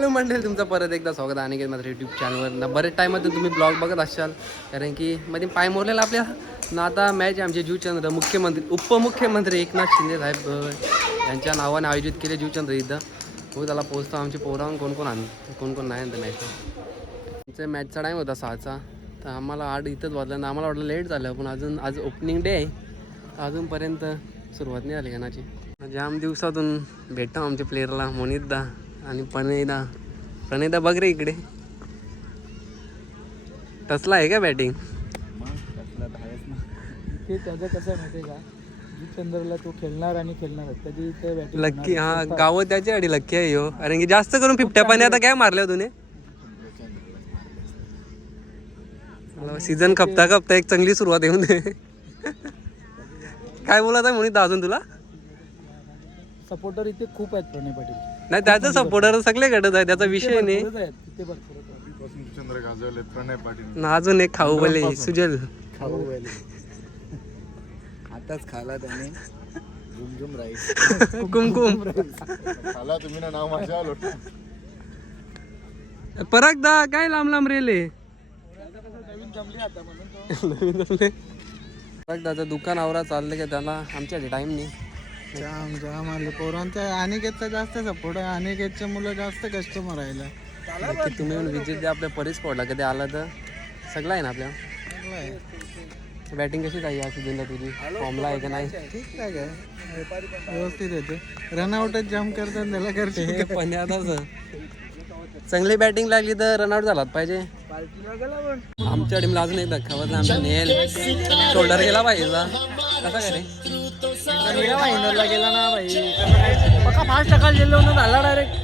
Hello मंडळी तुमचं परत एकदा स्वागत आहे अनिकेत मात्र यूट्यूब चॅनलवर ना बरेच टाईमातून तुम्ही ब्लॉग बघत असाल कारण की मध्ये पाय मोरलेला आपल्या. ना आता मॅच आहे आमचे जीवचंद्र मुख्यमंत्री उपमुख्यमंत्री एकनाथ शिंदे साहेब यांच्या नावाने आयोजित केले जीवचंद्र इथं हो त्याला पोहोचतो आमचे पोरावून कोण कोण आण कोण कोण नाही आणतं मॅचला आमच्या मॅचचा टाईम होता सहाचा. तर आम्हाला आठ इथंच वाजलं ना आम्हाला वाटलं लेट झालं पण अजून आज ओपनिंग डे आहे. अजूनपर्यंत सुरुवात नाही झाली गाण्याची जाम दिवसातून भेटतो आमच्या प्लेअरला मोनितदा. आणि प्रणयदा प्रणयदा बघ रे इकडे. तसला आहे का बॅटिंग ते त्याचं कसं आहे माहिती आहे का चंद्रला तो खेळणार आणि खेळणार कधी ते बॅटिंग लक्की हा गाव त्याची अडी लक्की आहे हो कारण की जास्त करून फिफ्ट्या पाणी आता काय मारल्या तुम्ही सीझन खपता खपता एक चांगली सुरुवात येऊन दे. काय बोलत आहे मोनित अजून तुला? सपोर्टर इथे खूप आहेत प्रणय पाटील. नाही त्याचं सपोर्टर सगळे घडत आहे त्याचा विषय नाही. भरपूरच आहेत तिथे भरपूर आहेत. वसंतचंद्र गाजवले प्रणय पाटील. ना अजून एक खाऊ बोले सुजल. आताच खाला त्याने. झुमझुम राईस. कुमकुम खाला तुम्ही ना नाव माझ्या आलो पराग दा काय लांब लांब रेले? नवीन जमली आता म्हणून तो. पराग दाचं दुकान आवरा चाललं की त्याला? आमच्या टाइम नाही. जाम जाम आले. पोरांचा अनिकेतचा जास्त सपोर्ट आहे. अनिकेतचे मुलं जास्त कस्टमर राहिला. नक्की तुम्ही येऊन विजिट द्या आपल्या परीस स्पॉटला कधी आला तर. सगळं आहे ना आपल्या? चांगलं आहे. बॅटिंग कशी काही या सीझनला तुझी फॉर्मला आहे का नाही? ठीक ठाक आहे. व्यवस्थित येते रनआउटच जाम करतात त्याला करते. हे पण आता चांगली बॅटिंग लागली तर रनआउट झालाच पाहिजे. आमच्या टीमला अजून एक धक्का बसला आमचा नेल. शोल्डर गेला पाहिजे कसा काय रे? महिन्याला गेला ना भाई. पक्का फास्ट गेलो ना झाला डायरेक्ट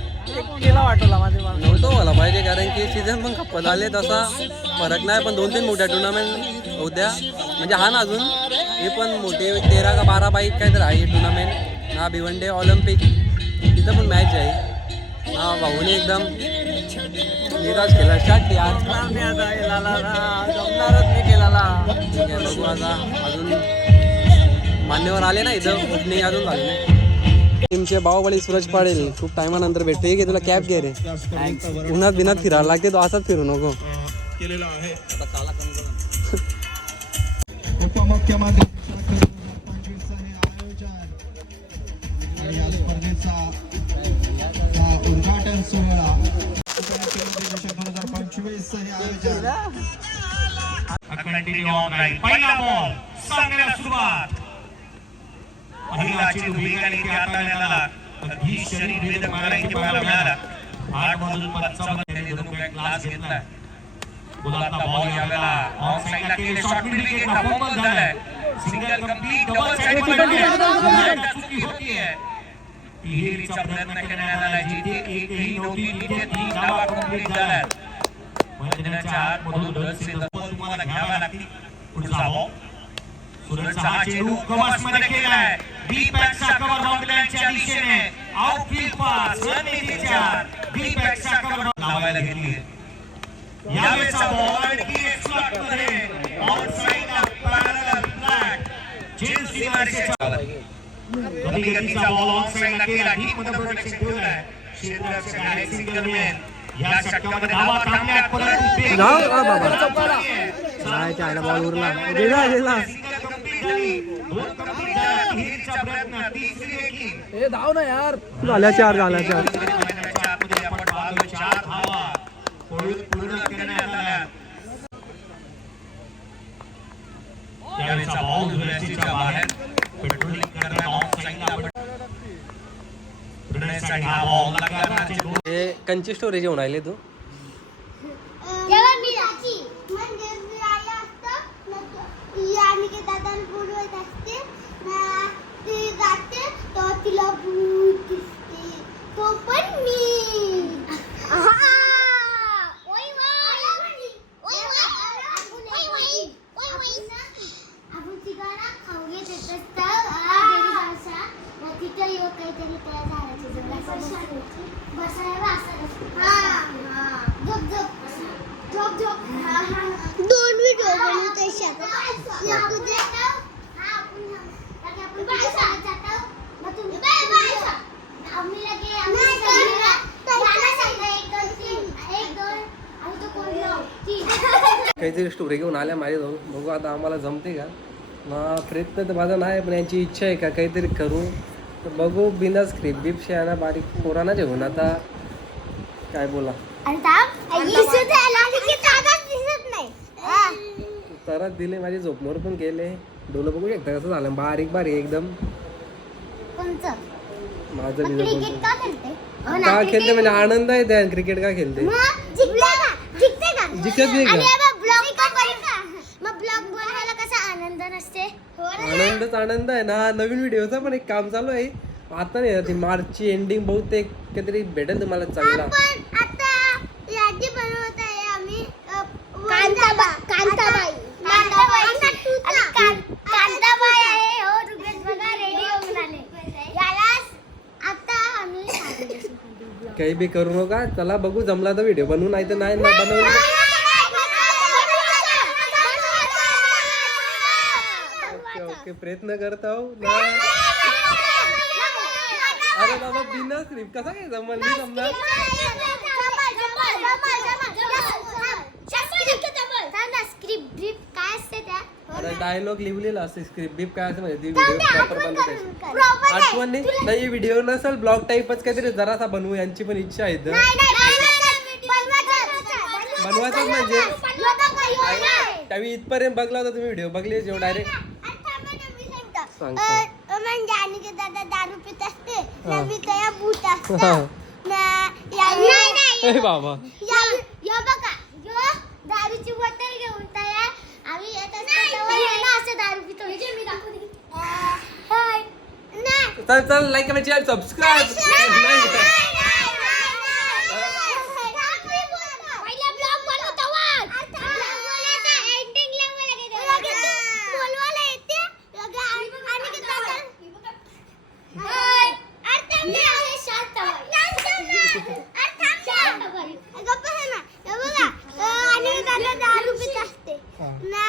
माझे नव्हतं व्हायला पाहिजे कारण की सीझन पण खप्प झाले तसा फरक नाही पण दोन तीन मोठ्या टुर्नामेंट होत्या. म्हणजे हा ना अजून. हे पण मोठे तेरा का बारा बाईक काहीतरी आहे टुर्नामेंट हा भिवंडे ऑलिम्पिक. तिथं पण मॅच आहे. हा भाऊने एकदम निराश केला. स्टार्ट यार जमणारच नाही केला ठीक आहे बघू आता. अजून मान्यवर आले ना इथं ओपनिंग अजून झाली नाही. टीमचे बाहुबली सूरज पाडेल खूप टायमानंतर भेटतो घे तुला कॅब घे रे. उन्हात बिनात फिरायला लागते तो असाच फिरू नको. हे हा उद्घाटन सोहळा दोन हजार पंचवीसचं हे आयोजन कंटिन्यू ऑन राहील पहिला बॉल चांगल्या सुरुवात. चेंडू वेगाने इथे हाताळण्यात आला अगदी शरीर भेदक मारा इथे पाहायला मिळाला आठ मधून पंचावन्न रुपये क्लास घेतलाय गुलाबचा बॉल यावेळेला ऑफ़ साईडला केले शॉट मिडल घेतला बॉल झालाय सिंगल कंप्लीट डबल साईड चुकी होतीये तिहेरीचा प्रयत्न करण्यात आला जिथे एकही नव्हती तिथे तीन धावा कंप्लीट झाल्या मैदानाच्या आतमधून रन्स येतात तुम्हाला घ्यावा लागतील पुढचा बॉल सुरतचा हा चेंडू कमासमध्ये केलाय बी पॅकचा कव्हर बाउंड्रीच्या दिशेने. आउटफील्ड पास रणनीती चार बी पॅकचा कव्हर लावायला घेतली. यावेळेचा बॉल एक स्लॉटमध्ये ऑन साईडला पॅरलल फ्लॅट जेम्स सीमारेषेच्या कमी गतीचा बॉल ऑन साईडला केला. डीपमध्ये प्रोटेक्शन ठेवलाय आहे सिंगल मॅन या षटकामध्ये धावा थांबल्या. परंतु अ बाबा. जायच्या आयला बॉल उरला. गेला गेला. हे धाव ना यार. झाल्या चार झाल्या चार. मैदानाच्या आतमध्ये आपण पाहतोय चार धावा पूर्ण पूर्ण करण्यात आल्या यावेळेचा बॉल दुर्याचीच्या बाहेर पेट्रोलिंग करण्यात ऑफ साईडला आपण प्रणयसाठी हा बॉल लगातार चेंडू हे कंची स्टोरेज येऊन राहिले तू जेव्हा मी राहची म्हणजे मी आई असतं न तो- ती आणि ते दादाला बोलवत असते ना ती जाते तो तिला भूत दिसते तो पण मी आहा! ओय वाय! ओय वाय! ओय वाय! ओय वाय! आपण तिघांना खाऊ घेत असतं आ, देवी भाषा. मग तिथं येऊ काहीतरी त्या झाडाच्या जवळ असं बसायचं. बसायला असं असतं. हा. झोप झोप झोप झोप दोन व्हिडिओ बनवू तशात आपण जातो हा आपण लगे आपण बायसा जातो मग तुम्ही बाय बायसा आम्ही लगे आम्ही गाणं सांगितलं एक काहीतरी स्टोरी घेऊन आल्या माझ्या जाऊन बघू आता आम्हाला जमते का? ना प्रयत्न तर माझा नाही पण यांची इच्छा आहे का काहीतरी करू? तर बघू बिना स्क्रिप्ट बिप शेणा बारीक पोरांना जेवण आता काय बोला? आणि थांब, दिसत आहे ना, की दादाच दिसत नाही? हा. तर दिले माझी झोपमोर पण केले डोलं बघू शकता कसं झालं. बारीक बारीक एकदम. माझं का खेळते? हो ना, म्हणजे आनंद आहे त्या क्रिकेट का खेळते? जिंकते नाही का मग ब्लॉग बनवायला कसा आनंद नसते. हो आनंदच आनंद आहे ना. नवीन व्हिडिओचा पण एक काम चालू आहे. आता नाही ती मार्चची एंडिंग बहुतेक काहीतरी भेटेल तुम्हाला चांगला. आपण आता यादी बनवत आहे आम्ही. अ, कांताबा कांताबाई. कांताबाई. आणि कां- कांताबाई आहे. हो रुपेश बघा रेडी होऊन आले. यालाच आता आम्ही सांगू. काही बी करू नका. चला बघू जमला तर व्हिडिओ बनवू नाही तर नाही ना बनवलं प्रयत्न करत आहो. ना. अरे बाबा बिना स्क्रिप्ट कसा काय जमल? जमणार? असते अरे डायलॉग लिहिलेला असते. स्क्रिप्ट बीप काय असं माहिती? व्हिडिओ प्रॉपर बनवते आठवण नाही. नाही व्हिडिओ नसेल ब्लॉग टाईपच काहीतरी जरासा बनवू. यांची पण इच्छा आहे इथं. बनवायचंच म्हणजे? त्यावेळी इथपर्यंत बघला होता तुम्ही व्हिडिओ बघले जेव्हा डायरेक्ट सांग, सांग. म्हणजे आणि की दादा दारू पित असते नवी त्या बूट हा. असतं ना- यावी- नाही ए नाही बाबा. या- या बघा यो दारूची बॉटल घेऊन तयार आम्ही येत असतो हे ना असं दारू पितो. मी दाखवते हाय. नाही. चल चल लाईक कमेंट शेअर सबस्क्राईब पहिला ब्लॉग बनवतो वाट बोलायचा एंडिंगला मला काय बोलवायला येते लगे आणि आणि की दादा हाय अरे थांब ना अरे शांत अरे थांब ना गप्प आहे ना हे बघा अं, आणि दादा दारू पित असते ना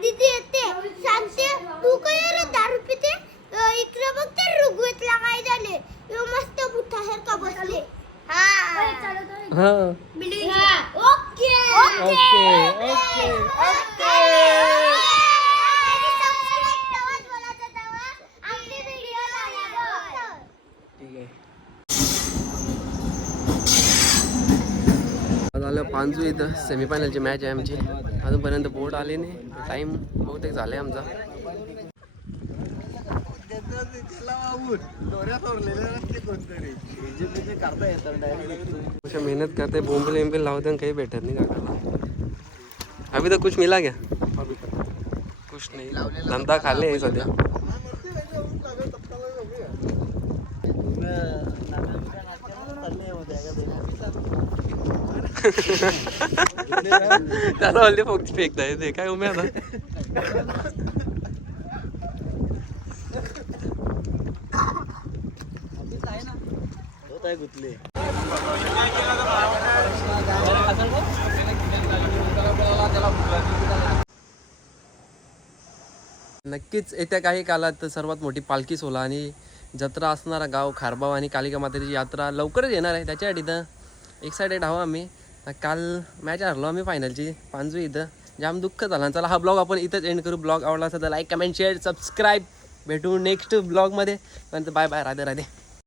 दीदी येते सांगते तू काय रे दारू पिते अं, इकडे बघ ते ऋग्वेदला काय झाले ह्यो मस्त बुठासारखा बसले हा हा building okay okay. Okay okay झालं पांजू इथं सेमीफायनलची मॅच आहे आमची. अजूनपर्यंत बोर्ड आले नाही. टाईम बहुतेक झालाय आमचा. मेहनत करते बोंबल बिंबल लावते आणि काही भेटत नाही काकाला. अभी तर कुछ मिला क्या? कुछ नाही। धंदा खाले आहे सध्या। त्याला हल्ली फक्त फेकता येते काय उम्या आता नक्कीच येत्या काही काळात सर्वात मोठी पालखी सोला आणि जत्रा असणारा गाव खारबाव आणि कालिका मातेची यात्रा लवकरच येणार आहे. त्याच्यासाठी इथं एक्सायटेड आहो आम्ही. काल मॅच हरलो आम्ही फायनलची पांजू इथं. जाम दुःख झालं चला हा ब्लॉग आपण इथंच एंड करू. ब्लॉग आवडला असेल तर लाईक कमेंट शेअर सबस्क्राईब भेटू नेक्स्ट ब्लॉगमध्ये पण बाय बाय राधे राधे.